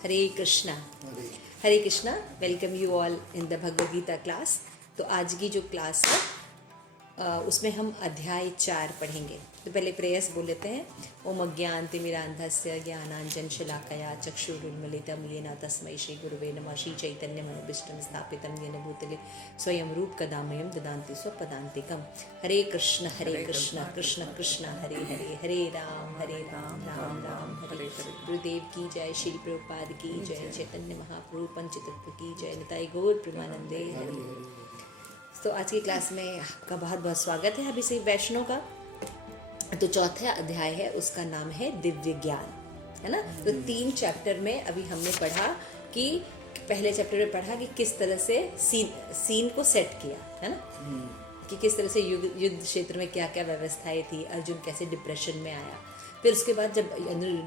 Hare Krishna. Hare Krishna. Welcome you all in the Bhagavad Gita class. तो आज की जो क्लास है उसमें हम अध्याय 4 पढ़ेंगे. तो पहले प्रेयर्स बोल लेते हैं. ओम अज्ञानतिमिरान्धस्य ज्ञानाञ्जन शलाकया चक्षुरुन्मीलितं येन तस्मै श्री गुरुवे नमः. श्री चैतन्य मनोभीष्टं स्थापितं येन भूतले स्वयं रूप कदा मह्यं ददान्ति स्वपदान्तिकम्. हरे कृष्ण कृष्ण कृष्ण हरे हरे, हरे राम राम राम हरे हरे. गुरुदेव की जय. श्री प्रभुपाद की जय. चैतन्य महाप्रभु पंचतत्व की जय. निताई गौर प्रेमानंदे हरे. तो आज की क्लास में आपका बहुत बहुत स्वागत है. अभी से वैष्णव का तो चौथा अध्याय है, उसका नाम है दिव्य ज्ञान, है ना. तो 3 चैप्टर में अभी हमने पढ़ा कि पहले चैप्टर में पढ़ा कि किस तरह से सीन को सेट किया, है ना, कि किस तरह से युद्ध क्षेत्र में क्या क्या व्यवस्थाएं थी. अर्जुन कैसे डिप्रेशन में आया. फिर उसके बाद जब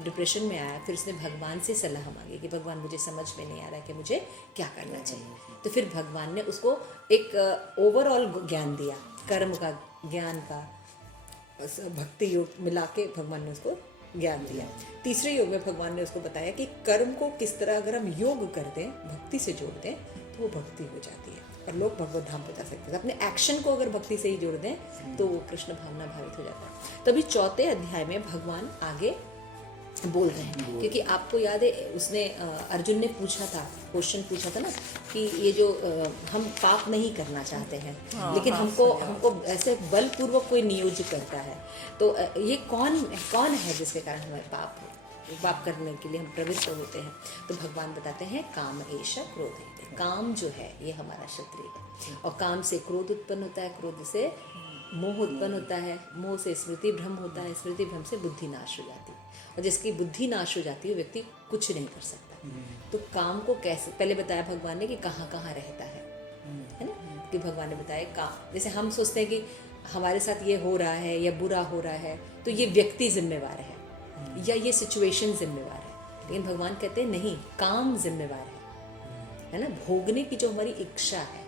डिप्रेशन में आया फिर उसने भगवान से सलाह मांगी कि भगवान मुझे समझ में नहीं आ रहा कि मुझे क्या करना चाहिए. तो फिर भगवान ने उसको एक ओवरऑल ज्ञान दिया, कर्म का, ज्ञान का, भक्ति योग मिला के भगवान ने उसको ज्ञान दिया. तीसरे योग में भगवान ने उसको बताया कि कर्म को किस तरह अगर हम योग कर दें, भक्ति से जोड़ दें तो वो भक्ति हो जाती है और लोग भगवत धाम को जा सकते हैं. अपने एक्शन को अगर भक्ति से ही जोड़ दें तो वो कृष्ण भावना भावित हो जाता है. तभी चौथे अध्याय में भगवान आगे बोल रहे हैं, क्योंकि आपको याद है उसने अर्जुन ने पूछा था, क्वेश्चन पूछा था ना कि ये जो हम पाप नहीं करना चाहते हैं, लेकिन हमको ऐसे बलपूर्वक कोई नियोजित करता है, तो ये कौन है जिसके कारण हमें पाप करने के लिए हम प्रवृत्त होते हैं. तो भगवान बताते हैं काम एषा क्रोध है. काम जो है ये हमारा शत्रु है और काम से क्रोध उत्पन्न होता है, क्रोध से मोह उत्पन्न होता है, मोह से स्मृति भ्रम होता है, स्मृति भ्रम से बुद्धि नाश हो जाती है और जिसकी बुद्धि नाश हो जाती है व्यक्ति कुछ नहीं कर सकता. तो काम को कैसे, पहले बताया भगवान ने कि कहाँ कहाँ रहता है ना, कि भगवान ने बताया काम. जैसे हम सोचते हैं कि हमारे साथ ये हो रहा है या बुरा हो रहा है तो ये व्यक्ति जिम्मेवार है या ये सिचुएशन जिम्मेवार है, लेकिन भगवान कहते हैं नहीं, काम जिम्मेवार है ना. भोगने की जो हमारी इच्छा है,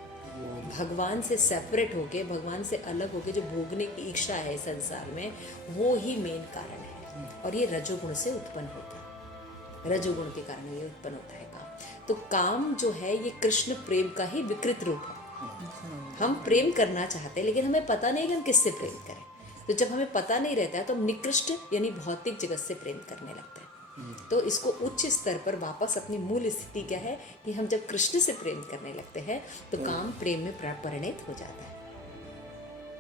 भगवान से सेपरेट होके, भगवान से अलग होके जो भोगने की इच्छा है संसार में, वो ही मेन कारण है. और ये रजोगुण से उत्पन्न होता है, रजोगुण के कारण ये उत्पन्न होता है काम. तो काम जो है ये कृष्ण प्रेम का ही विकृत रूप है. हम प्रेम करना चाहते हैं लेकिन हमें पता नहीं कि हम किससे प्रेम करें. तो जब हमें पता नहीं रहता है तो हम निकृष्ट यानी भौतिक जगत से प्रेम करने लगते हैं. तो इसको उच्च स्तर पर वापस अपनी मूल स्थिति क्या है कि हम जब कृष्ण से प्रेम करने लगते हैं तो काम प्रेम में परिणत हो जाता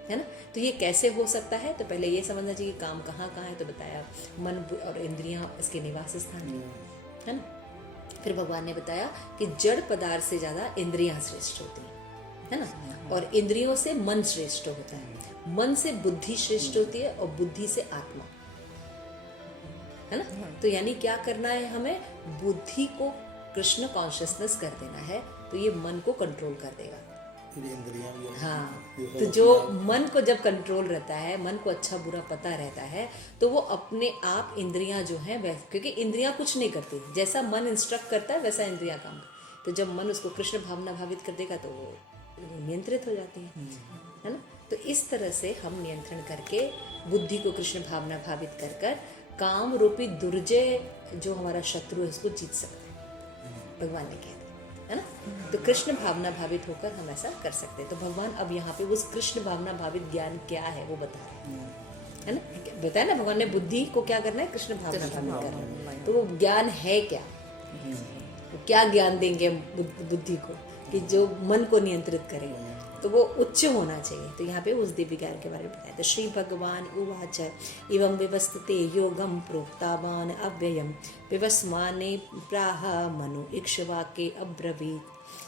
है ना. तो ये कैसे हो सकता है, तो पहले ये समझना चाहिए काम कहाँ कहाँ है. तो बताया मन और इंद्रियां इसके निवास स्थान है ना. फिर भगवान ने बताया कि जड़ पदार्थ से ज़्यादा इंद्रियां श्रेष्ठ होती है ना, और इंद्रियों से मन श्रेष्ठ होता है, मन से बुद्धि श्रेष्ठ होती है और बुद्धि से आत्मा, है ना. तो यानी क्या करना है, हमें बुद्धि को कृष्ण कॉन्शियसनेस कर देना है तो ये मन को कंट्रोल कर देगा. हाँ, तो जो मन को जब कंट्रोल रहता है, मन को अच्छा बुरा पता रहता है, तो वो अपने आप इंद्रियां जो हैं, क्योंकि इंद्रियां कुछ नहीं करती, जैसा मन इंस्ट्रक्ट करता है वैसा इंद्रियां काम. तो जब मन उसको कृष्ण भावना भावित कर देगा तो वो नियंत्रित हो जाती है ना. तो इस तरह से हम नियंत्रण करके बुद्धि को कृष्ण भावना भावित कर कर काम रूपी दुर्जय जो हमारा शत्रु है उसको जीत सकते हैं, भगवान ने कह दिया, है ना. तो कृष्ण भावना भावित होकर हम ऐसा कर सकते हैं. तो भगवान अब यहाँ पे उस कृष्ण भावना भावित ज्ञान क्या है वो बता रहे हैं, है ना. बताया ना भगवान ने बुद्धि को क्या करना है, कृष्ण भावना भावित करना है. तो वो ज्ञान है क्या, क्या ज्ञान देंगे बुद्धि को कि जो मन को नियंत्रित करे, तो वो उच्च होना चाहिए. तो यहाँ पे उस दिव्य ज्ञान के बारे में बताया. तो श्री भगवान उवाच एवं विवस्ते योगम प्रोक्तावान अव्ययम विवस्माने प्राह मनु इक्ष्वाके अब्रवीत.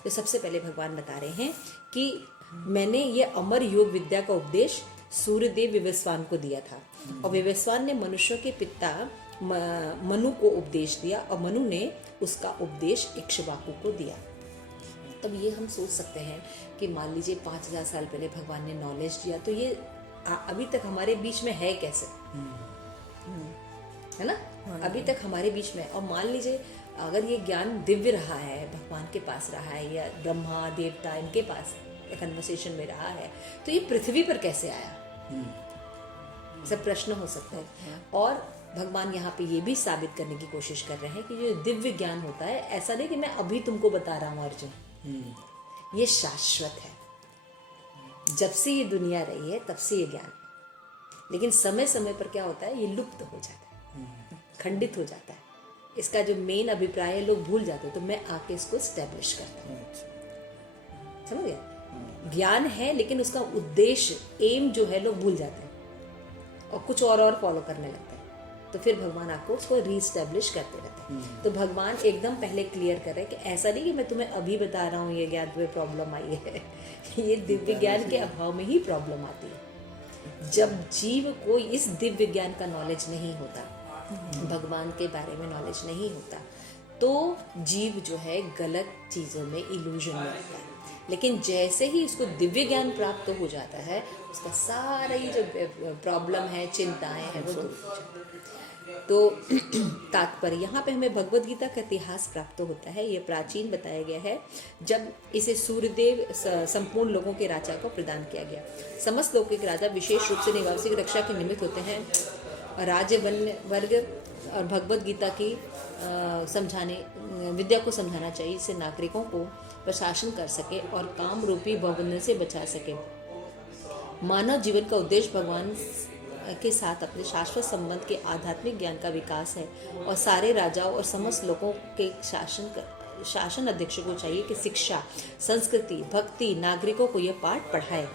तो सबसे पहले भगवान बता रहे हैं कि मैंने ये अमर योग विद्या का उपदेश सूर्यदेव विवस्वान को दिया था और विवस्वान ने मनुष्यों के पिता मनु को उपदेश दिया और मनु ने उसका उपदेश इक्ष्वाकु को दिया. तब ये हम सोच सकते हैं कि मान लीजिए 5000 साल पहले भगवान ने नॉलेज दिया तो ये अभी तक हमारे बीच में है कैसे, है ना. अभी तक हमारे बीच में, और मान लीजिए अगर ये ज्ञान दिव्य रहा है, भगवान के पास रहा है या ब्रह्मा देवता इनके पास कन्वर्सेशन में रहा है, तो ये पृथ्वी पर कैसे आया, सब प्रश्न हो सकता है. और भगवान यहाँ पे ये भी साबित करने की कोशिश कर रहे हैं कि जो दिव्य ज्ञान होता है, ऐसा नहीं कि मैं अभी तुमको बता रहा हूँ अर्जुन, ये शाश्वत है। जब से ये दुनिया रही है तब से ये ज्ञान है, लेकिन समय समय पर क्या होता है, ये लुप्त हो जाता है, खंडित हो जाता है। इसका जो मेन अभिप्राय है लोग भूल जाते हैं, तो मैं आके इसको स्टैब्लिश करता हूँ। समझ गया? ज्ञान है लेकिन उसका उद्देश्य, एम जो है, लोग भूल जाते हैं और कुछ और फॉलो करने लगते हैं। तो फिर भगवान आपको उसको रीस्टैब्लिश करते रहते हैं। तो भगवान एकदम पहले क्लियर कर रहे हैं कि ऐसा नहीं कि मैं तुम्हें अभी बता रहा हूँ ये ज्ञान तुम्हें प्रॉब्लम आई है। ये दिव्य ज्ञान के अभाव में ही प्रॉब्लम आती है। जब जीव को इस दिव्य ज्ञान का नॉलेज नहीं होता, भगवान के बारे में नॉलेज नहीं होता, तो जीव जो है गलत चीज़ों में, इल्यूजन में रहता है। लेकिन जैसे ही उसको दिव्य ज्ञान प्राप्त हो जाता है, उसका सारा ये जो प्रॉब्लम है, चिंताएं हैं, वो दूर हो जाती है। तो तात्पर्य यहाँ पे हमें भगवद गीता का इतिहास प्राप्त होता है। ये प्राचीन बताया गया है, जब इसे सूर्यदेव संपूर्ण लोगों के राजा को प्रदान किया गया। समस्त लोगों के राजा विशेष रूप से निवासी की रक्षा के निमित्त होते हैं। राज्य वर्ग और भगवद गीता की समझाने विद्या को समझाना चाहिए, जिससे नागरिकों को प्रशासन कर सके और काम रूपी बहुबंधन से बचा सके। मानव जीवन का उद्देश्य भगवान के साथ अपने शाश्वत संबंध के आध्यात्मिक ज्ञान का विकास है, और सारे राजाओं और समस्त लोगों के शासन अध्यक्ष को चाहिए कि शिक्षा, संस्कृति, भक्ति, नागरिकों को यह पाठ पढ़ाए।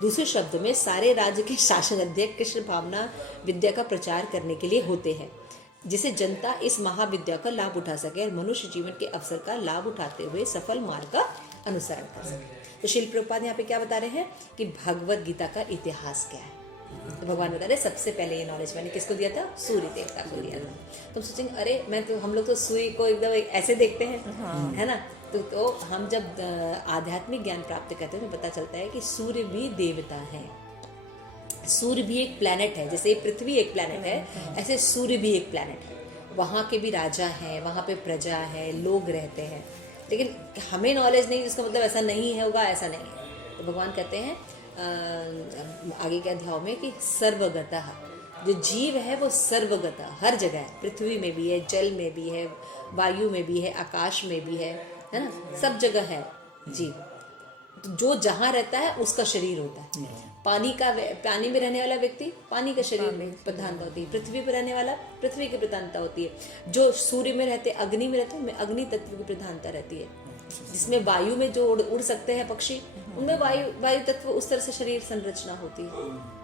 दूसरे शब्दों में सारे राज्य के शासन अध्यक्ष कृष्ण भावना विद्या का प्रचार करने के लिए होते हैं, जिसे जनता इस महाविद्या का लाभ उठा सके और मनुष्य जीवन के अवसर का लाभ उठाते हुए सफल मार्ग का अनुसरण कर सके। तो शिल प्रभुपाद यहाँ पे क्या बता रहे हैं कि भगवद गीता का इतिहास क्या है। तो भगवान बता रहे सबसे पहले ये नॉलेज मैंने किसको दिया था, सूर्य देवता को दिया था। तुम सोचेंगे अरे मैं तो, हम लोग तो सूर्य को एकदम ऐसे देखते हैं, है ना। तो हम जब आध्यात्मिक ज्ञान प्राप्त करते हैं तो पता चलता है कि सूर्य भी देवता है। सूर्य भी एक प्लैनेट है, जैसे पृथ्वी एक प्लैनेट है, ऐसे सूर्य भी एक प्लैनेट है। वहाँ के भी राजा हैं, वहाँ पे प्रजा है, लोग रहते हैं, लेकिन हमें नॉलेज नहीं, जिसका मतलब ऐसा नहीं है होगा, ऐसा नहीं है। तो भगवान कहते हैं आगे के अध्याय में कि सर्वगतः, जो जीव है वो सर्वगतः हर जगह है। पृथ्वी में भी है, जल में भी है, वायु में भी है, आकाश में भी है ना, सब जगह है जीव। तो जो जहाँ रहता है उसका शरीर होता है। पानी में रहने वाला व्यक्ति, पानी का शरीर में प्रधानता होती है। पृथ्वी पर रहने वाला, पृथ्वी की प्रधानता होती है। जो सूर्य में रहते, अग्नि में रहते, उनमें अग्नि तत्व की प्रधानता रहती है। जिसमें वायु में जो उड़ सकते हैं पक्षी, उनमें वायु तत्व उस तरह से शरीर संरचना होती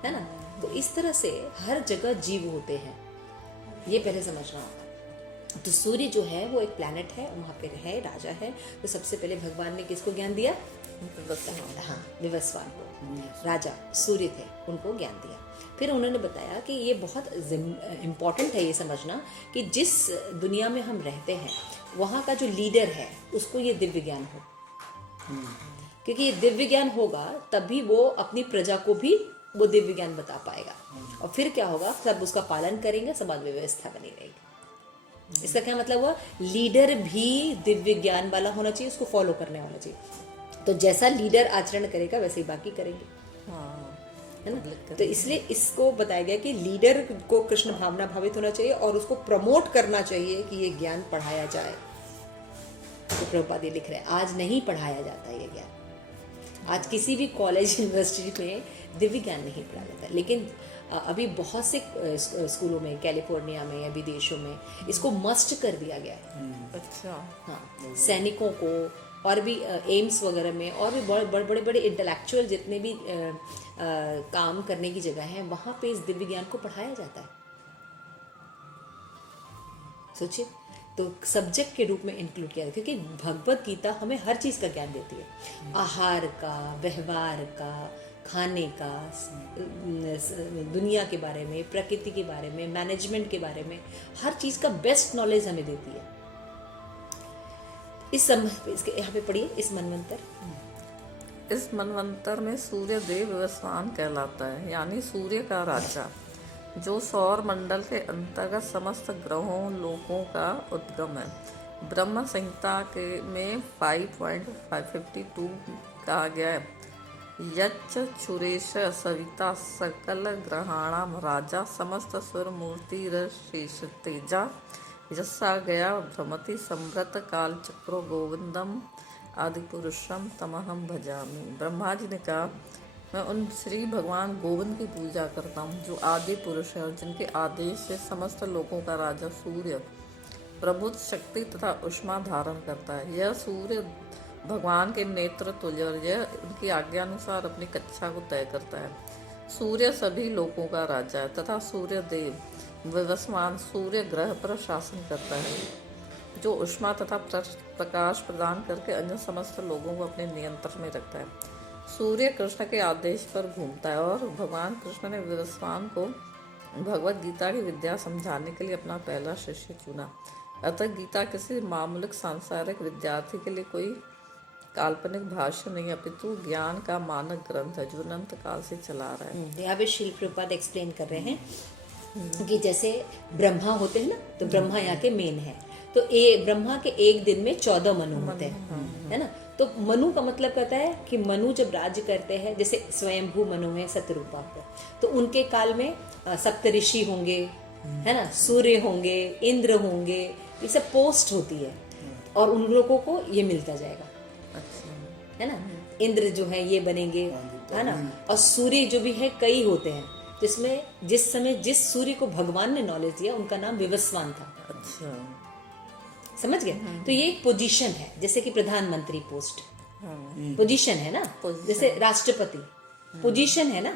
है ना। तो इस तरह से हर जगह जीव होते हैं, ये पहले समझना होगा। तो सूर्य जो है वो एक प्लैनेट है, वहाँ पे है, राजा है। तो सबसे पहले भगवान ने किसको ज्ञान दिया, हाँ, विवस्वान को, राजा सूर्य थे, उनको ज्ञान दिया। फिर उन्होंने बताया कि ये बहुत इम्पॉर्टेंट है ये समझना कि जिस दुनिया में हम रहते हैं वहाँ का जो लीडर है उसको ये दिव्य ज्ञान हो, क्योंकि ये दिव्य ज्ञान होगा तभी वो अपनी प्रजा को भी वो दिव्य ज्ञान बता पाएगा। और फिर क्या होगा, सब उसका पालन करेंगे, समाज में व्यवस्था बनी रहेगी। इसका क्या मतलब हुआ, लीडर भी दिव्य ज्ञान वाला होना चाहिए, उसको फॉलो करने वाला चाहिए। तो जैसा लीडर आचरण करेगा वैसे ही बाकी करेंगे, है ना। तो इसलिए इसको बताया गया कि लीडर को कृष्ण भावना भावित होना चाहिए और उसको प्रमोट करना चाहिए कि ये ज्ञान पढ़ाया जाए। तो प्रभुपाद ये लिख रहे हैं आज नहीं पढ़ाया जाता ये ज्ञान। आज किसी भी कॉलेज यूनिवर्सिटी में दिव्य ज्ञान नहीं पढ़ाया जाता, लेकिन अभी बहुत से स्कूलों में, कैलिफोर्निया में या विदेशों में इसको मस्ट कर दिया गया है। अच्छा, हाँ, सैनिकों को और भी एम्स वगैरह में और भी बड़े बड़े इंटेलेक्चुअल जितने भी काम करने की जगह है वहाँ पे इस दिव्य ज्ञान को पढ़ाया जाता है। सोचिए, तो सब्जेक्ट के रूप में इंक्लूड किया, क्योंकि भगवद गीता हमें हर चीज़ का ज्ञान देती है, आहार का, व्यवहार का, खाने का, दुनिया के बारे में, प्रकृति के बारे में, मैनेजमेंट के बारे में, हर चीज़ का बेस्ट नॉलेज हमें देती है। इसके यहाँ पे पढ़िए, इस मनवंतर में सूर्य देव विवस्वान कहलाता है, यानी सूर्य का राजा, जो सौर मंडल के अंतर्गत समस्त ग्रहों लोकों का उद्गम है। ब्रह्म संहिता के में 5.552 कहा गया है, यच्च छुरेश सविता सकल ग्रहाणाम राजा समस्त सुर मूर्ति शेष तेजा यस्सा गया भ्रमति समृत काल चक्रो गोविंदम आदि पुरुषम तमहम भजामि। ब्रह्मा जी ने कहा, मैं उन श्री भगवान गोविंद की पूजा करता हूँ जो आदि पुरुष है और जिनके आदेश से समस्त लोकों का राजा सूर्य प्रबुद्ध शक्ति तथा उष्मा धारण करता है। यह सूर्य भगवान के नेत्र तुल्य और यह उनकी आज्ञानुसार अपनी कक्षा को तय करता है। सूर्य सभी लोकों का राजा है तथा सूर्य देव विवस्वान सूर्य ग्रह पर शासन करता है जो उष्मा तथा प्रकाश प्रदान करके अन्य समस्त लोगों को अपने नियंत्रण में रखता है। सूर्य कृष्ण के आदेश पर घूमता है और भगवान कृष्ण ने विवस्वान को भगवत गीता की विद्या समझाने के लिए अपना पहला शिष्य चुना। अतः गीता किसी मामूलिक सांसारिक विद्यार्थी के लिए कोई काल्पनिक भाष्य नहीं अपितु ज्ञान का मानक ग्रंथ है जो अनंत काल से चला रहा है। यहाँ पे श्रील प्रभुपाद एक्सप्लेन कर रहे हैं कि जैसे ब्रह्मा होते हैं ना, तो ब्रह्मा यहाँ के मेन है। तो ब्रह्मा के एक दिन में 14 मनु होते हैं, है ना। तो मनु का मतलब कहता है कि मनु जब राज्य करते हैं, जैसे स्वयंभू मनु है सतरूपा को, तो उनके काल में सप्त ऋषि होंगे, है ना, सूर्य होंगे, इंद्र होंगे, ये सब पोस्ट होती है और उन लोगों को ये मिलता जाएगा, है ना। इंद्र जो है ये बनेंगे, है ना। और सूर्य जो भी है कई होते हैं, जिसमें जिस समय जिस सूर्य को भगवान ने नॉलेज दिया उनका नाम विवस्वान था। अच्छा, समझ गए। तो ये एक पोजीशन है, जैसे कि प्रधानमंत्री पोस्ट पोजीशन है ना, जैसे राष्ट्रपति पोजीशन है ना,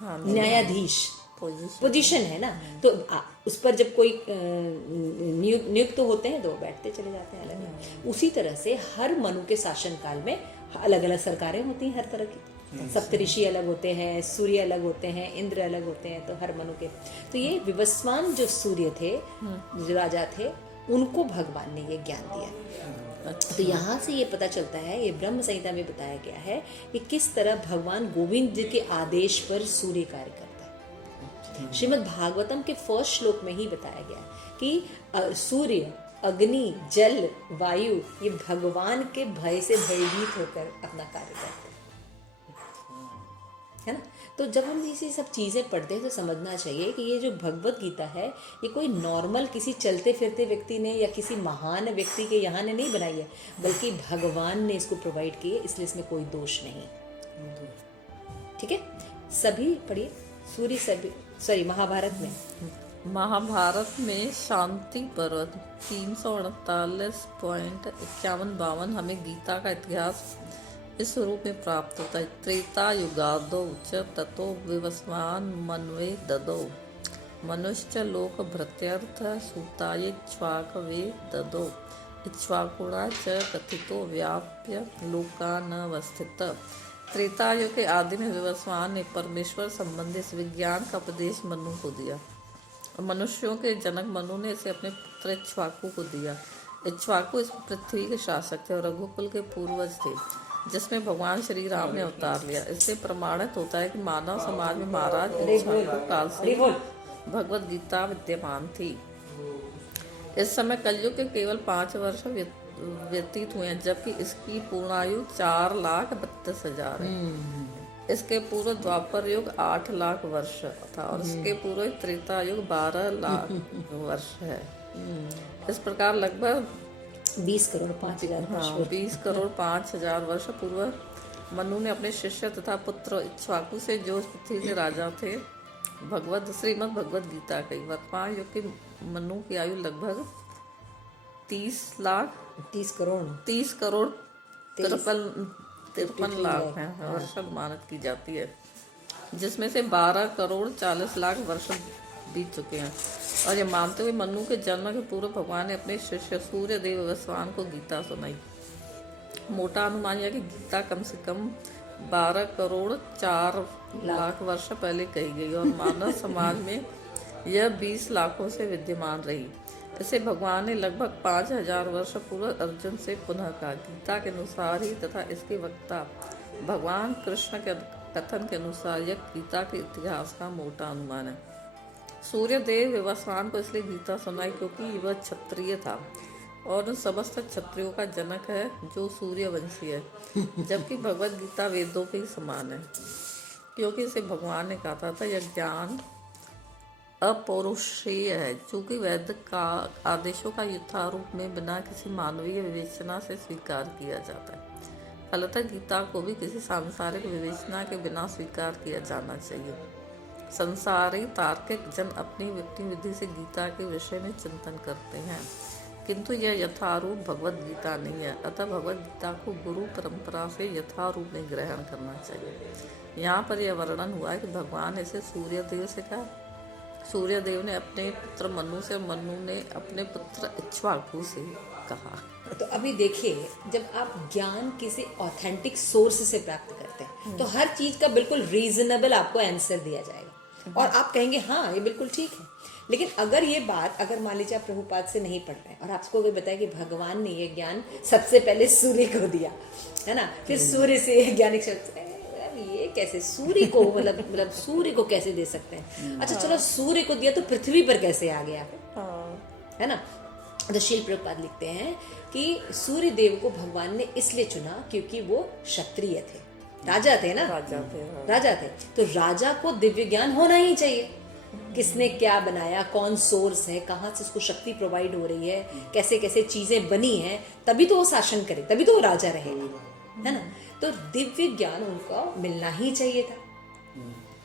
न्यायाधीश पोजीशन है ना। तो उस पर जब कोई नियुक्त होते हैं तो बैठते चले जाते हैं अलग। उसी तरह से हर मनु के शासन काल में अलग अलग सरकारें होती हैं हर तरह की। सप्तऋषि अलग होते हैं, सूर्य अलग होते हैं, इंद्र अलग होते हैं, तो हर मनु के। तो ये विवस्वान जो सूर्य थे, जो राजा थे, उनको भगवान ने ये ज्ञान दिया। तो यहाँ से ये पता चलता है, ये ब्रह्म संहिता में बताया गया है कि किस तरह भगवान गोविंद जी के आदेश पर सूर्य कार्य करता है। श्रीमद् भागवतम के फर्स्ट श्लोक में ही बताया गया कि सूर्य, अग्नि, जल, वायु ये भगवान के भय से भयभीत होकर अपना कार्य करते हैं, है ना। तो जब हम ये सब चीज़ें पढ़ते हैं तो समझना चाहिए कि ये जो भगवत गीता है, ये कोई नॉर्मल किसी चलते फिरते व्यक्ति ने या किसी महान व्यक्ति के यहाँ ने नहीं बनाई है, बल्कि भगवान ने इसको प्रोवाइड की है, इसलिए इसमें कोई दोष नहीं। ठीक है, सभी पढ़िए। सूर्य सभी महाभारत में शांति पर्वत 348.51-52 हमें गीता का इतिहास इस रूप में प्राप्त होता है। त्रेता युगादो च ततो विवस्वान मनवे ददो मनुष्य लोक भृत्यर्थ सूताय इक्ष्वाकवे ददो इक्ष्वाकुणा च कथितो व्याप्य लोकानवस्थित। त्रेता युग के आदि में विवस्वान ने परमेश्वर संबंधी इस विज्ञान का उपदेश मनु को दिया और मनुष्यों के जनक मनु ने इसे अपने पुत्र इक्ष्वाकु को दिया। इक्ष्वाकु इस पृथ्वी के शासक थे और रघुकुल के पूर्वज थे, जिसमें भगवान श्री राम ने अवतार लिया। इससे प्रमाणित होता है कि मानव समाज में महाराज इक्ष्वाकु काल से भगवत गीता विद्यमान थी। इस समय कलयुग के केवल 5 वर्ष व्यतीत हुए हैं, जबकि इसकी पूर्णायु 4,32,000 है। इसके पूर्व द्वापर युग 8 लाख वर्ष था और इसके पूर्व त्रेता युग 12 लाख वर्ष है। इस प्रकार लगभग 20 करोड़ 5 हजार वर्ष पूर्व मनु ने अपने शिष्य तथा पुत्र इक्ष्वाकु से, जो पृथ्वी के राजा थे, श्रीमद् भगवत गीता कही। वर्तमान युग के मनु की आयु लगभग 30 करोड़ 53 लाख है वर्ष मानत की जाती है, जिसमें से 12 करोड़ 40 लाख वर्ष बीत चुके हैं। और ये मानते हुए मनु के जन्म के पूर्व भगवान ने अपने शिष्य सूर्य देव विवस्वान को गीता सुनाई। मोटा अनुमान यह कि गीता कम से कम 12 करोड़ 4 लाख वर्ष पहले कही गई और मानव समाज में यह 20 लाखों से विद्यमान रही। इसे भगवान ने लगभग 5000 वर्ष पूर्व अर्जुन से पुनः कहा। गीता के अनुसार ही तथा इसके वक्ता भगवान कृष्ण के कथन के अनुसार यह गीता के इतिहास का मोटा अनुमान है। सूर्य देव विवस्वान को इसलिए गीता सुनाई क्योंकि वह क्षत्रिय था और उन समस्त क्षत्रियों का जनक है जो सूर्यवंशी है, जबकि भगवत गीता वेदों के ही समान है, क्योंकि इसे भगवान ने कहा था यह ज्ञान अपौरुषेय है, चूंकि वैदिक का आदेशों का यथारूप में बिना किसी मानवीय विवेचना से स्वीकार किया जाता है। फलतः गीता को भी किसी सांसारिक विवेचना के बिना स्वीकार किया जाना चाहिए। संसारी तार्किक जन अपनी व्यक्ति विधि से गीता के विषय में चिंतन करते हैं, किंतु यह यथारूप भगवत गीता नहीं है। अतः भगवत गीता को गुरु परंपरा से यथारूप में ग्रहण करना चाहिए। यहाँ पर यह वर्णन हुआ है कि भगवान इसे सूर्यदेव से कहा, सूर्यदेव ने अपने पुत्र मनु से, मनु ने अपने पुत्र इक्ष्वाकु से कहा। तो अभी देखिए, जब आप ज्ञान किसी ऑथेंटिक सोर्स से प्राप्त करते हैं तो हर चीज का बिल्कुल रीजनेबल आपको आंसर दिया जाएगा और आप कहेंगे हाँ ये बिल्कुल ठीक है। लेकिन अगर ये बात, अगर मान लीजिए आप प्रभुपाद से नहीं पढ़ रहे हैं और आपको कोई बताया कि भगवान ने ये ज्ञान सबसे पहले सूर्य को दिया है ना, फिर सूर्य से ज्ञानिक शब्द, ये कैसे सूर्य को मतलब सूर्य को कैसे दे सकते हैं? अच्छा चलो सूर्य को दिया तो पृथ्वी पर कैसे आ गया, है ना? तो शील प्रभुपाद लिखते हैं कि सूर्य देव को भगवान ने इसलिए चुना क्योंकि वो क्षत्रिय थे, राजा थे ना, राजा थे। तो राजा को दिव्य ज्ञान होना ही चाहिए, किसने क्या बनाया, कौन सोर्स है, कहाँ से उसको शक्ति प्रोवाइड हो रही है, कैसे कैसे चीजें बनी हैं, तभी तो वो शासन करे, तभी तो वो राजा रहेगा, है ना? तो दिव्य ज्ञान उनको मिलना ही चाहिए था,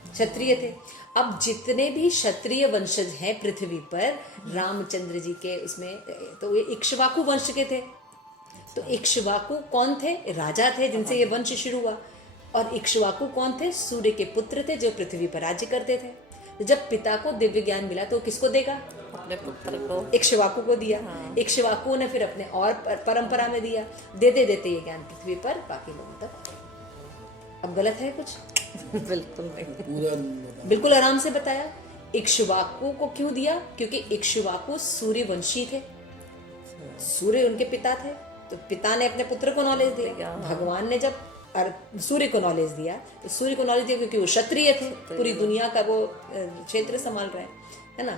क्षत्रिय थे। अब जितने भी क्षत्रिय वंशज हैं पृथ्वी पर, रामचंद्र जी के उसमें, तो ये इक्ष्वाकु वंश के थे। तो इक्ष्वाकु कौन थे? राजा थे जिनसे ये वंश शुरू हुआ। और इक्ष्वाकु कौन थे? सूर्य के पुत्र थे जो पृथ्वी पर राज्य करते थे। तो जब पिता को दिव्य ज्ञान मिला तो किसको देगा? अपने पुत्र को, इक्ष्वाकु को दिया। इक्ष्वाकु ने फिर अपने और परंपरा में दिया, देते देते ये ज्ञान पृथ्वी पर बाकी लोगों तक। अब गलत है कुछ? बिल्कुल नहीं, बिल्कुल आराम से बताया। इक्ष्वाकु को क्यों दिया? क्योंकि इक्ष्वाकु सूर्यवंशी थे, सूर्य उनके पिता थे, तो पिता ने अपने पुत्र को नॉलेज दिया। भगवान ने जब सूर्य को नॉलेज दिया तो सूर्य को नॉलेज दिया क्योंकि वो क्षत्रिय थे, पूरी दुनिया का वो क्षेत्र संभाल रहे हैं, है ना?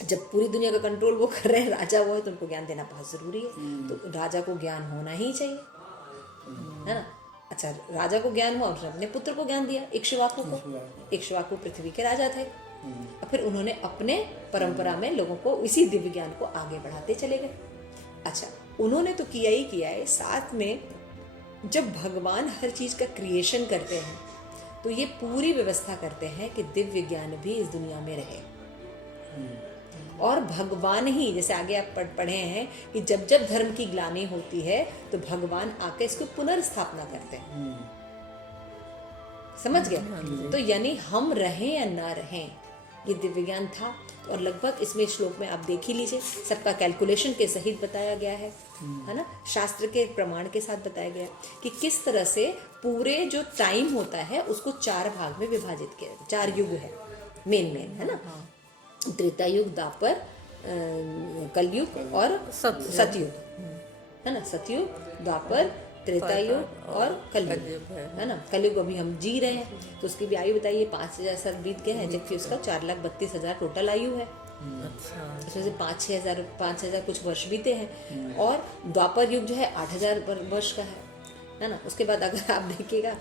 जब पूरी दुनिया का कंट्रोल वो कर रहे हैं, राजा वो है, तो उनको ज्ञान देना बहुत जरूरी है। तो राजा को ज्ञान होना ही चाहिए, है ना? अच्छा, राजा को ज्ञान हुआ, उसने अपने पुत्र को ज्ञान दिया, इक्ष्वाकु को। इक्ष्वाकु पृथ्वी के राजा थे। फिर उन्होंने अपने परंपरा में लोगों को इसी दिव्य ज्ञान को आगे बढ़ाते चले गए। अच्छा, उन्होंने तो किया ही किया है, साथ में जब भगवान हर चीज का क्रिएशन करते हैं तो ये पूरी व्यवस्था करते हैं कि दिव्य ज्ञान भी इस दुनिया में रहे। और भगवान ही, जैसे आगे आप पढ़े हैं कि जब जब धर्म की ग्लानि होती है तो भगवान आके इसको पुनर्स्थापना करते हैं। समझ गए? तो यानी हम रहें या ना रहें, ये दिव्य ज्ञान था। और लगभग इसमें श्लोक में आप देख ही लीजिए, सबका कैलकुलेशन के सहित बताया गया है ना, शास्त्र के प्रमाण के साथ बताया गया कि किस तरह से पूरे जो टाइम होता है उसको 4 भाग में विभाजित किया। 4 युग है मेन है ना, त्रेता युग, द्वापर, कलयुग और सतयुग, है ना? सतयुग, द्वापर, त्रेता युग और कलयुग, है ना? कलयुग अभी हम जी रहे हैं, तो उसकी भी आयु बताइए 5000 साल बीत गए हैं, जबकि उसका 4,32,000 टोटल आयु है। अच्छा, उसमें से 5,000 कुछ वर्ष बीते हैं। और द्वापर युग जो है 8,000 वर्ष का है ना? उसके बाद अगर आप देखिएगा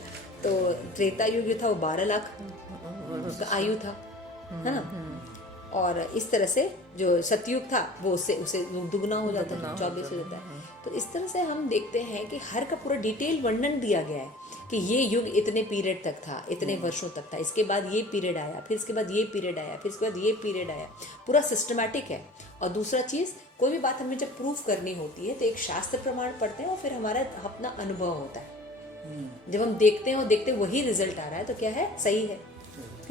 तो त्रेता युग जो था वो 12 लाख का आयु था, है ना? और इस तरह से जो सतयुग था वो उसे दुगना हो जाता है, 24 हो जाता है। तो इस तरह से हम देखते हैं कि हर का पूरा डिटेल वर्णन दिया गया है कि ये युग इतने पीरियड तक था, इतने वर्षों तक था, इसके बाद ये पीरियड आया, फिर इसके बाद ये पीरियड आया, फिर इसके बाद ये पीरियड आया, पूरा सिस्टमैटिक है। और दूसरा चीज़, कोई भी बात हमें जब प्रूफ करनी होती है तो एक शास्त्र प्रमाण पढ़ते हैं और फिर हमारा अपना अनुभव होता है। जब हम देखते हैं और देखते वही रिजल्ट आ रहा है तो क्या है? सही है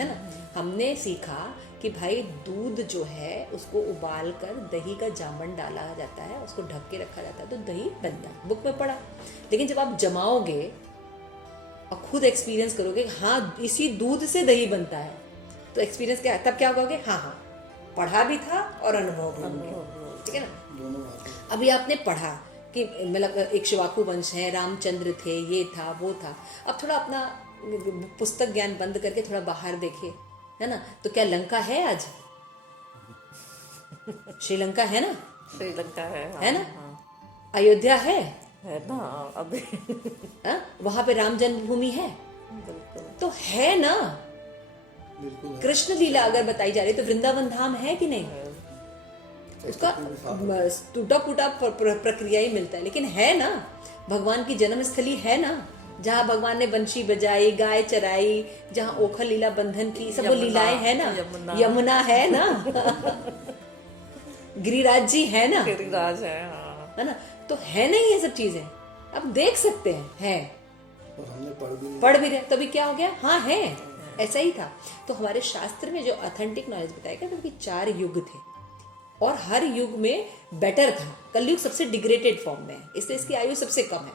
ना? हमने सीखा कि भाई दूध जो है उसको उबाल कर दही का जामन डाला जाता है, उसको ढक के रखा जाता है तो दही बनता है, बुक में पढ़ा। लेकिन जब आप जमाओगे और खुद एक्सपीरियंस करोगे हाँ इसी दूध से दही बनता है, तो एक्सपीरियंस क्या है? तब क्या कहोगे? हाँ पढ़ा भी था और अनुभव भी हो गया, ठीक है ना? अभी आपने पढ़ा कि मतलब इक्ष्वाकु वंश है, रामचंद्र थे, ये था वो था। अब थोड़ा अपना पुस्तक ज्ञान बंद करके थोड़ा बाहर देखिए, है ना? तो क्या लंका है आज? श्रीलंका है ना? श्रीलंका है ना? हाँ, अयोध्या है ना अभी। वहां पे राम जन्मभूमि है, बिल्कुल तो है ना। बिल्कुल है। कृष्ण लीला अगर बताई जा रही है तो वृंदावन धाम है कि नहीं? है। उसका टूटा फूटा प्रक्रिया ही मिलता है, लेकिन है ना। भगवान की जन्मस्थली है ना, जहाँ भगवान ने बंशी बजाई, गाय चराई, जहाँ ओखल लीला बंधन की, सब वो लीलाएं है ना। यमुना है ना। गिरिराज जी है ना, गिरिराज है हाँ। है ना। तो है नहीं ये सब चीजें, अब देख सकते हैं, है। और हमने पढ़ भी रहे, तभी क्या हो गया? हाँ है, ऐसा ही था। तो हमारे शास्त्र में जो ऑथेंटिक नॉलेज बताया गया, तो 4 युग थे और हर युग में बेटर था। कलयुग सबसे डिग्रेडेड फॉर्म में है, इसलिए इसकी आयु सबसे कम है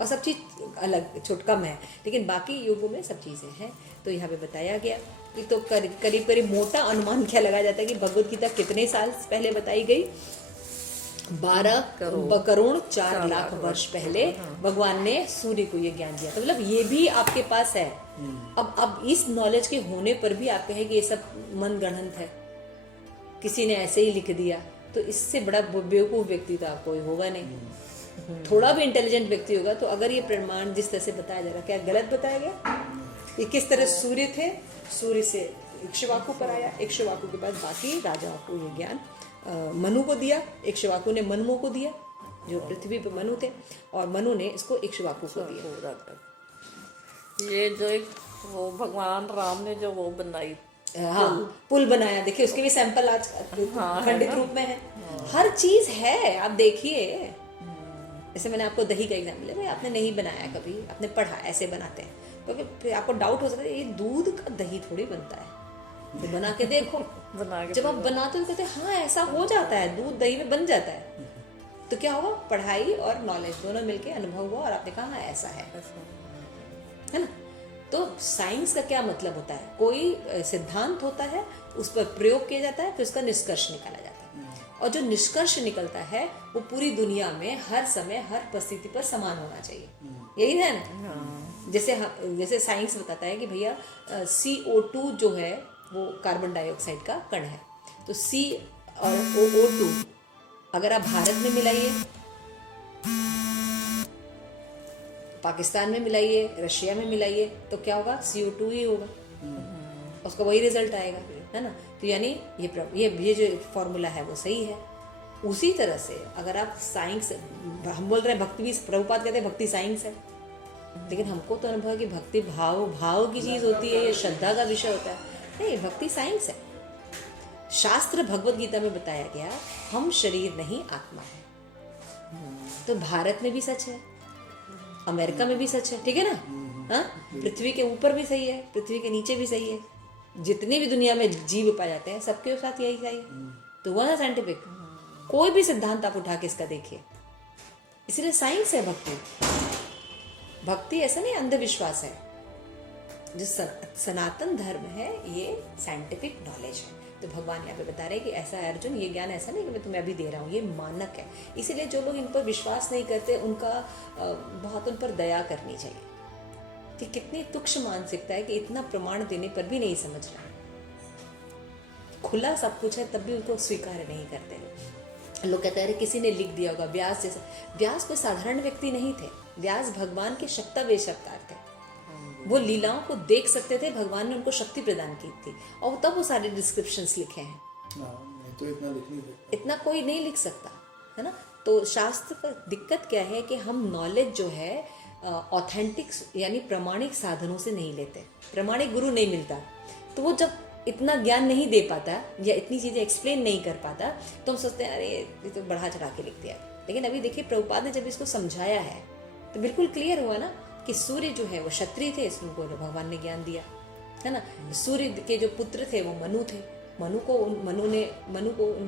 और सब चीज अलग छोट कम है, लेकिन बाकी युगों में सब चीजें हैं। तो यहाँ पे बताया गया कि तो करीब करीब मोटा अनुमान क्या लगाया जाता है कि भगवत गीता कितने साल पहले बताई गई? 12 करोड़ 4 लाख वर्ष पहले भगवान ने सूर्य को ये ज्ञान दिया। तो मतलब ये भी आपके पास है। अब इस नॉलेज के होने पर भी आप कहें कि ये सब मन गढ़ंत है, किसी ने ऐसे ही लिख दिया, तो इससे बड़ा बेवकूफ व्यक्ति तो कोई होगा नहीं। थोड़ा भी इंटेलिजेंट व्यक्ति होगा तो अगर ये प्रमाण जिस तरह से बताया जा रहा है, क्या गलत बताया गया? ये किस तरह सूर्य थे, सूर्य से इक्ष्वाकु पर आया, इक्ष्वाकु के बाद बाकी राजाओं को ये ज्ञान मनु को दिया, इक्ष्वाकु ने मनुओं को दिया, जो पृथ्वी पे मनु थे, और मनु ने इसको इक्ष्वाकु को दिया। ये जो एक वो भगवान राम ने जो वो बनाई, हाँ, पुल बनाया, देखिए उसके भी सैंपल आज खंडित रूप में है। हर चीज है, आप देखिए। जैसे मैंने आपको दही का एग्जाम्पल लिया, भाई आपने नहीं बनाया कभी, आपने पढ़ा ऐसे बनाते हैं, क्योंकि फिर आपको डाउट हो सकता है ये दूध का दही थोड़ी बनता है, तो बना के देखो। जब आप बनाते हो तो कहते हैं हाँ ऐसा हो जाता है, दूध दही में बन जाता है। तो क्या होगा? पढ़ाई और नॉलेज दोनों मिलके अनुभव हुआ और आपने कहा हाँ ऐसा है ना। तो साइंस का क्या मतलब होता है? कोई सिद्धांत होता है, उस पर प्रयोग किया जाता है, फिर उसका निष्कर्ष निकाला जाता है, और जो निष्कर्ष निकलता है वो पूरी दुनिया में हर समय हर परिस्थिति पर समान होना चाहिए। यही है ना। जैसे साइंस बताता है कि भैया CO2 जो है वो कार्बन डाइऑक्साइड का कण है, तो C और O2 अगर आप भारत में मिलाइए, पाकिस्तान में मिलाइए, रशिया में मिलाइए, तो क्या होगा? CO2 ही होगा, उसका वही रिजल्ट आएगा, है ना। तो यानी ये जो फॉर्मूला है वो सही है। उसी तरह से अगर आप साइंस, हम बोल रहे हैं भक्ति भी, प्रभुपाद कहते हैं भक्ति साइंस है, लेकिन हमको तो अनुभव कि भक्ति भाव की चीज होती है, ये श्रद्धा का विषय होता है। नहीं, भक्ति साइंस है। शास्त्र भगवत गीता में बताया गया हम शरीर नहीं आत्मा है। तो भारत में भी सच है, अमेरिका में भी सच है, ठीक है ना। हाँ, पृथ्वी के ऊपर भी सही है, पृथ्वी के नीचे भी सही है, जितने भी दुनिया में जीव पाए जाते हैं सबके साथ यही सही है। तो वह साइंटिफिक कोई भी सिद्धांत आप उठा के इसका देखिए, इसलिए साइंस है भक्ति। भक्ति ऐसा नहीं अंधविश्वास है। जो सनातन धर्म है ये साइंटिफिक नॉलेज है। तो भगवान यहाँ पे बता रहे हैं कि ऐसा है अर्जुन, ये ज्ञान ऐसा नहीं कि मैं तुम्हें अभी दे रहा हूँ, ये मानक है। इसीलिए जो लोग इन पर विश्वास नहीं करते उनका बहुत उन पर दया करनी चाहिए कि कितनी तुच्छ मानसिकता है कि इतना प्रमाण देने पर भी नहीं समझ रहा। खुला सब कुछ है तब भी उनको स्वीकार नहीं करते। लोग कहते हैं किसी ने लिख दिया होगा, व्यास जैसा। व्यास कोई साधारण व्यक्ति नहीं थे, व्यास भगवान के शक्तावेश अवतार थे। वो लीलाओं को देख सकते थे, भगवान ने उनको शक्ति प्रदान की थी, और तब वो सारे डिस्क्रिप्शंस लिखे हैं। नहीं तो इतना लिख नहीं सकता, इतना कोई नहीं लिख सकता, है ना। तो शास्त्र का दिक्कत क्या है कि हम नॉलेज जो है ऑथेंटिक यानी प्रमाणिक साधनों से नहीं लेते। प्रमाणिक गुरु नहीं मिलता, तो वो जब इतना ज्ञान नहीं दे पाता या इतनी चीज़ें एक्सप्लेन नहीं कर पाता, तो हम सोचते हैं अरे ये तो बढ़ा चढ़ा के लिख दिया। लेकिन अभी देखिए प्रभुपाद ने जब इसको समझाया है तो बिल्कुल क्लियर हुआ ना कि सूर्य जो है वो क्षत्रिय थे, इसको भगवान ने ज्ञान दिया, है ना। सूर्य के जो पुत्र थे वो मनु थे, मनु को उन्होंने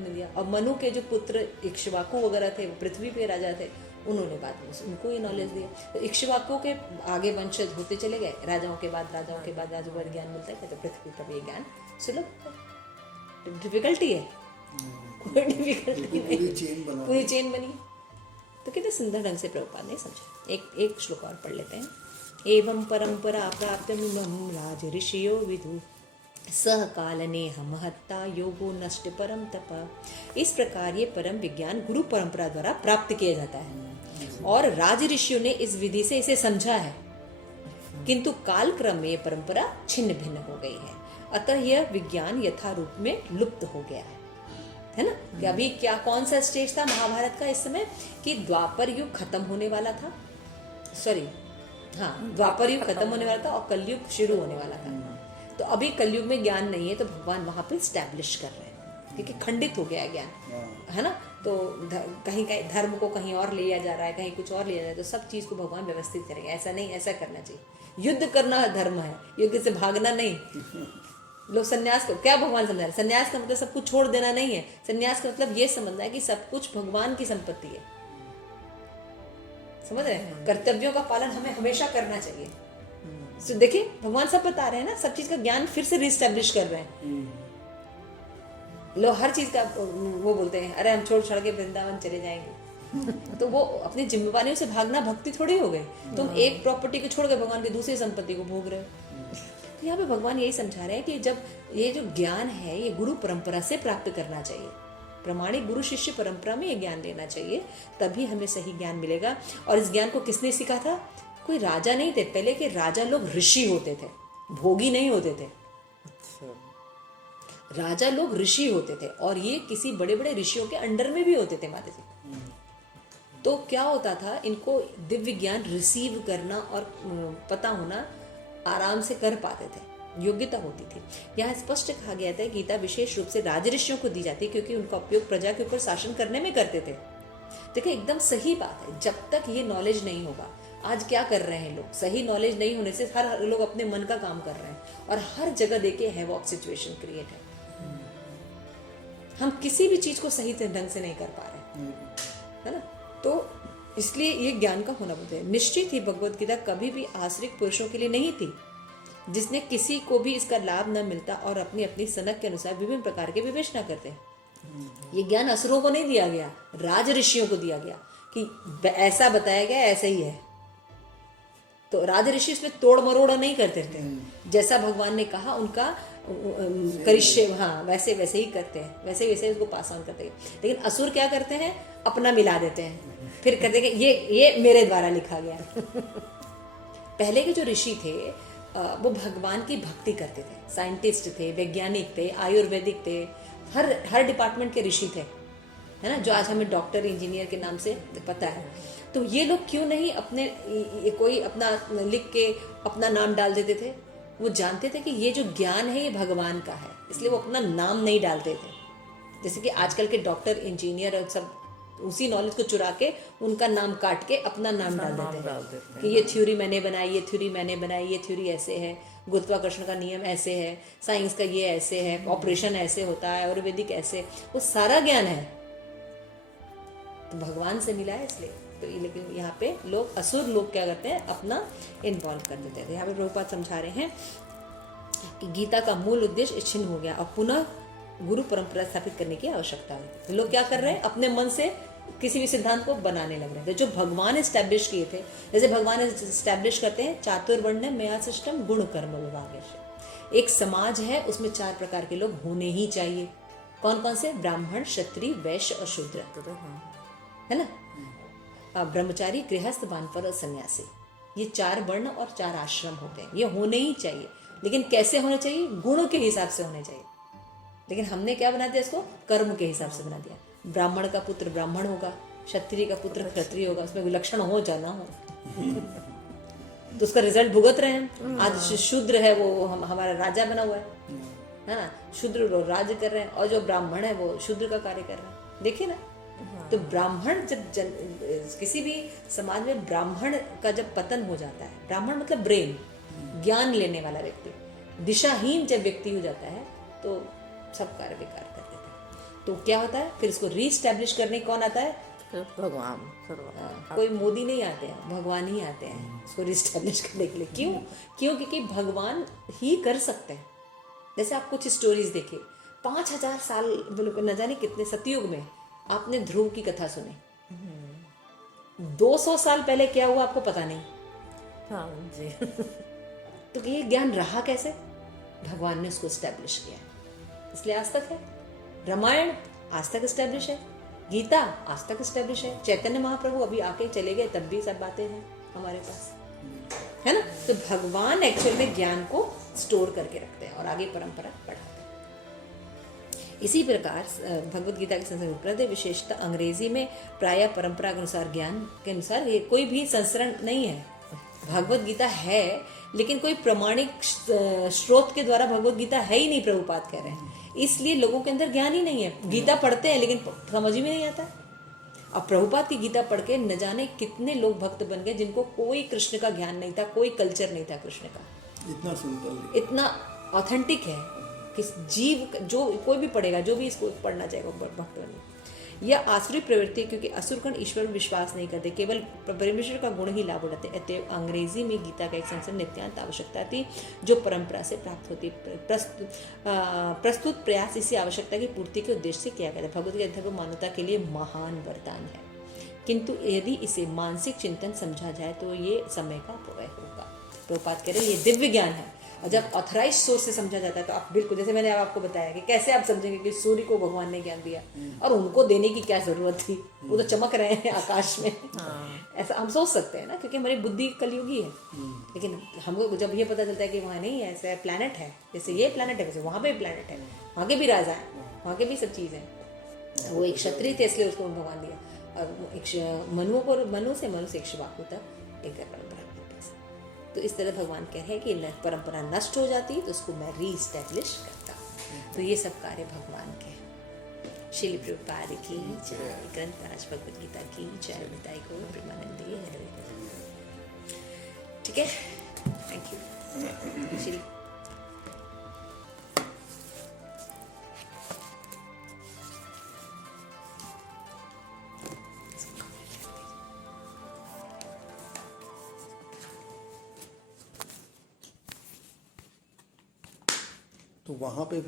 दिया, और मनु के जो पुत्र इक्ष्वाकु वगैरह थे वो पृथ्वी पे राजा थे, उन्होंने बाद में उनको ये नॉलेज दिया। तो इक्ष्वाकु के आगे वंशज होते चले गए, राजाओं के बाद राजाओं को ज्ञान मिलता है। तो पृथ्वी का भी ज्ञान सुलभ, डिफिकल्टी है कोई डिफिकल्टी नहीं, पूरी चेन बनी। तो कितने सुंदर ढंग से प्रभुपाद ने समझा। एक श्लोक और पढ़ लेते हैं। एवं परंपरा प्राप्त राज ऋषियो विदु सह कालनेह महत्ता योगो नष्ट परम तप। इस प्रकार ये परम विज्ञान गुरु परंपरा द्वारा प्राप्त किया जाता है और राज ऋषियों ने इस विधि से इसे समझा है, किंतु काल क्रम में ये परंपरा छिन्न भिन्न हो गई है। अतः यह विज्ञान यथारूप में लुप्त हो गया है ना। कि अभी क्या कौन सा स्टेज था महाभारत का इस समय, कि द्वापर युग खत्म होने वाला था, सॉरी हाँ द्वापर युग खत्म होने वाला था और कलयुग शुरू होने वाला था। तो अभी कलयुग में ज्ञान नहीं है, तो भगवान वहां पे स्टैब्लिश कर रहे हैं, क्योंकि खंडित हो गया है ज्ञान, है ना। तो कहीं कहीं धर्म को कहीं और लिया जा रहा है, कहीं कुछ और लिया जा रहा है, तो सब चीज को भगवान व्यवस्थित करेंगे। ऐसा नहीं, ऐसा करना चाहिए। युद्ध करना धर्म है, युद्ध से भागना नहीं। लोग संन्यास को क्या भगवान समझा रहे हैं? संन्यास का मतलब सब कुछ छोड़ देना नहीं है। संन्यास का मतलब ये समझना है कि सब कुछ भगवान की संपत्ति है, समझ रहे हैं। कर्तव्यों का पालन हमें हमेशा करना चाहिए। तो देखिए भगवान सब बता रहे हैं ना, सब चीज का ज्ञान फिर से रिस्टैब्लिश कर रहे हैं। लोग हर चीज का वो बोलते हैं, अरे हम छोड़ छोड़ के वृंदावन चले जाएंगे। तो वो अपनी जिम्मेवारियों से भागना भक्ति थोड़ी हो गई। तुम एक प्रॉपर्टी को छोड़ के भगवान की दूसरी संपत्ति को भोग रहे हो। तो यहाँ पे भगवान यही समझा रहे हैं कि जब ये जो ज्ञान है ये गुरु परंपरा से प्राप्त करना चाहिए, प्रमाणिक गुरु शिष्य परंपरा में ये ज्ञान लेना चाहिए, तभी हमें सही ज्ञान मिलेगा। और इस ज्ञान को किसने सीखा था? कोई राजा नहीं थे पहले के, राजा लोग ऋषि होते थे, भोगी नहीं होते थे। राजा लोग ऋषि होते थे और ये किसी बड़े बड़े ऋषियों के अंडर में भी होते थे माता जी। तो क्या होता था, इनको दिव्य ज्ञान रिसीव करना और पता होना आराम से कर पाते थे, योग्यता होती थी। यहाँ स्पष्ट कहा गया था गीता विशेष रूप से राज ऋषियों को दी जाती, क्योंकि उनका उपयोग प्रजा के ऊपर शासन करने में करते थे। देखिए एकदम सही बात है, जब तक ये नॉलेज नहीं होगा। आज क्या कर रहे हैं लोग, सही नॉलेज नहीं होने से हर लोग अपने मन का काम कर रहे हैं और हर जगह देखिए हैवॉक सिचुएशन क्रिएट है। हम किसी भी चीज को सही ढंग से नहीं कर पा रहे, है ना। तो इसलिए ये ज्ञान का होना बहुत है। निश्चित ही भगवत गीता कभी भी आश्रित पुरुषों के लिए नहीं थी, जिसने किसी को भी इसका लाभ न मिलता और अपनी अपनी सनक के अनुसार विभिन्न प्रकार के विवेचना करते हैं। ये ज्ञान असुरों को नहीं दिया गया, राज ऋषियों को दिया गया कि ऐसा बताया गया ऐसा ही है। तो राज ऋषि इसमें तोड़ मरोड़ा नहीं करते थे, जैसा भगवान ने कहा उनका करिष्य, हाँ वैसे वैसे ही करते हैं, वैसे वैसे उसको पास ऑन करते हैं। लेकिन असुर क्या करते हैं, अपना मिला देते हैं, फिर कहते हैं कि ये मेरे द्वारा लिखा गया। पहले के जो ऋषि थे वो भगवान की भक्ति करते थे, साइंटिस्ट थे, वैज्ञानिक थे, आयुर्वेदिक थे, हर डिपार्टमेंट के ऋषि थे, है ना, जो आज हमें डॉक्टर इंजीनियर के नाम से पता है। तो ये लोग क्यों नहीं अपने कोई अपना लिख के अपना नाम डाल देते थे? वो जानते थे कि ये जो ज्ञान है ये भगवान का है, इसलिए वो अपना नाम नहीं डालते थे। जैसे कि आजकल के डॉक्टर इंजीनियर और सब उसी नॉलेज को चुरा के उनका नाम काट के अपना नाम डाल देते हैं कि ये थ्योरी मैंने बनाई, ये थ्योरी मैंने बनाई, ये थ्योरी ऐसे है, गुरुत्वाकर्षण का नियम ऐसे है, साइंस का ये ऐसे है, ऑपरेशन ऐसे होता है, आयुर्वेदिक ऐसे, वो सारा ज्ञान है तो भगवान से मिला है इसलिए। तो लेकिन यहाँ पे लोग असुर लोग क्या करते हैं, अपना इन्वॉल्व कर देते हैं। यहाँ पे प्रभुपाद समझा रहे हैं कि गीता का मूल उद्देश्य छिन्न हो गया और पुनः गुरु परंपरा स्थापित करने की आवश्यकता है। तो लोग क्या कर रहे हैं, अपने मन से किसी भी सिद्धांत को बनाने लग रहे थे जो भगवान एस्टैब्लिश किए थे। जैसे भगवान एस्टैब्लिश करते हैं चातुर्वर्ण मया सिस्टम गुण कर्म विभाग। एक समाज है उसमें 4 प्रकार के लोग होने ही चाहिए। कौन कौन से? ब्राह्मण, क्षत्रिय, वैश्य और शूद्र, है ना। ब्रह्मचारी, गृहस्थ, वानप्रस्थ और सन्यासी, ये 4 वर्ण और 4 आश्रम होते हैं। ये होने ही चाहिए, लेकिन कैसे होने चाहिए? गुणों के हिसाब से होने चाहिए। लेकिन हमने क्या बना दिया इसको? कर्म के हिसाब से बना दिया। ब्राह्मण का पुत्र ब्राह्मण होगा, क्षत्रिय का पुत्र क्षत्रिय होगा, उसमें विलक्षण हो जाना हो तो उसका रिजल्ट भुगत रहे हैं। आज शूद्र है वो हमारा राजा बना हुआ है ना, शूद्र राज्य कर रहे हैं, और जो ब्राह्मण है वो शूद्र का कार्य कर रहे हैं। देखिए ना, तो ब्राह्मण जब किसी भी समाज में ब्राह्मण का जब पतन हो जाता है, ब्राह्मण मतलब ब्रेन, ज्ञान लेने वाला व्यक्ति, दिशाहीन जब व्यक्ति हो जाता है तो सब कार्य बेकार कर देता है। तो क्या होता है फिर इसको रीस्टैब्लिश करने कौन आता है? भगवान। कोई मोदी नहीं आते हैं, भगवान ही आते हैं इसको रीस्टैब्लिश करने के लिए। क्यों? क्योंकि भगवान ही कर सकते हैं। जैसे आप कुछ स्टोरीज देखिए, 5000 साल न जाने कितने सतयुग में आपने ध्रुव की कथा सुनी, 200 साल पहले क्या हुआ आपको पता नहीं। हाँ जी। तो ये ज्ञान रहा कैसे? भगवान ने उसको स्टैब्लिश किया है, इसलिए आज तक है। रामायण आज तक स्टैब्लिश है, गीता आज तक स्टैब्लिश है, चैतन्य महाप्रभु अभी आके चले गए तब भी सब बातें हैं हमारे पास, है ना। तो भगवान एक्चुअल में ज्ञान को स्टोर करके रखते हैं और आगे परंपरा बढ़ाते हैं। इसी प्रकार भगवत गीता के संस्करण विशेषता अंग्रेजी में प्रायः परंपरा के अनुसार, ज्ञान के अनुसार, ये कोई भी संस्करण नहीं है। भगवत गीता है लेकिन कोई प्रमाणिक स्रोत के द्वारा भगवत गीता है ही नहीं, प्रभुपाद कह रहे हैं। इसलिए लोगों के अंदर ज्ञान ही नहीं है। गीता पढ़ते हैं लेकिन समझ ही में नहीं आता। अब प्रभुपाद की गीता पढ़ के न जाने कितने लोग भक्त बन गए जिनको कोई कृष्ण का ज्ञान नहीं था, कोई कल्चर नहीं था कृष्ण का। इतना सिंपल, इतना ऑथेंटिक है कि जीव जो कोई भी पढ़ेगा, जो भी इसको पढ़ना चाहेगा भक्त बने। यह आसुरी प्रवृत्ति है क्योंकि असुरगण ईश्वर में विश्वास नहीं करते, केवल परमेश्वर का गुण ही लाभ उठाते। अतएव अंग्रेजी में गीता का एक संस्करण नित्यांत आवश्यकता थी जो परंपरा से प्राप्त होती। प्रस्तुत प्रयास इसी आवश्यकता की पूर्ति के उद्देश्य से किया गया था। भगवत गीता को मानवता के लिए महान वरदान है, किंतु यदि इसे मानसिक चिंतन समझा जाए तो ये समय का अपव्यय होगा। प्रभुपाद कह रहे हैं ये दिव्य ज्ञान है, और जब ऑथराइज सोर्स से समझा जाता है तो आप बिल्कुल, जैसे मैंने आपको बताया कि कैसे आप समझेंगे कि सूर्य को भगवान ने ज्ञान दिया और उनको देने की क्या जरूरत थी, वो तो चमक रहे हैं आकाश में। ऐसा हम सोच सकते हैं ना, क्योंकि हमारी बुद्धि कलयुगी है। लेकिन हमको जब ये पता चलता है कि वहाँ नहीं है, ऐसा प्लैनेट है, जैसे ये प्लैनेट है वैसे वहाँ पे प्लैनेट है, वहाँ के भी राजा हैं, वहाँ के भी सब चीज़ हैं। वो एक क्षत्रिय थे इसलिए उसको भगवान दिया, और एक मनु से इक्ष्वाकु तक एक परंपरा। तो इस तरह भगवान कह रहे हैं कि परंपरा नष्ट हो जाती है तो उसको मैं रीस्टैब्लिश करता हूँ। तो ये सब कार्य भगवान के हैं। श्रील प्रभुपाद की जय, ग्रंथराज भगवत गीता की जय, निताई गौर प्रेमानंदी हरे। ठीक है, थैंक यू श्री। तो वहाँ पे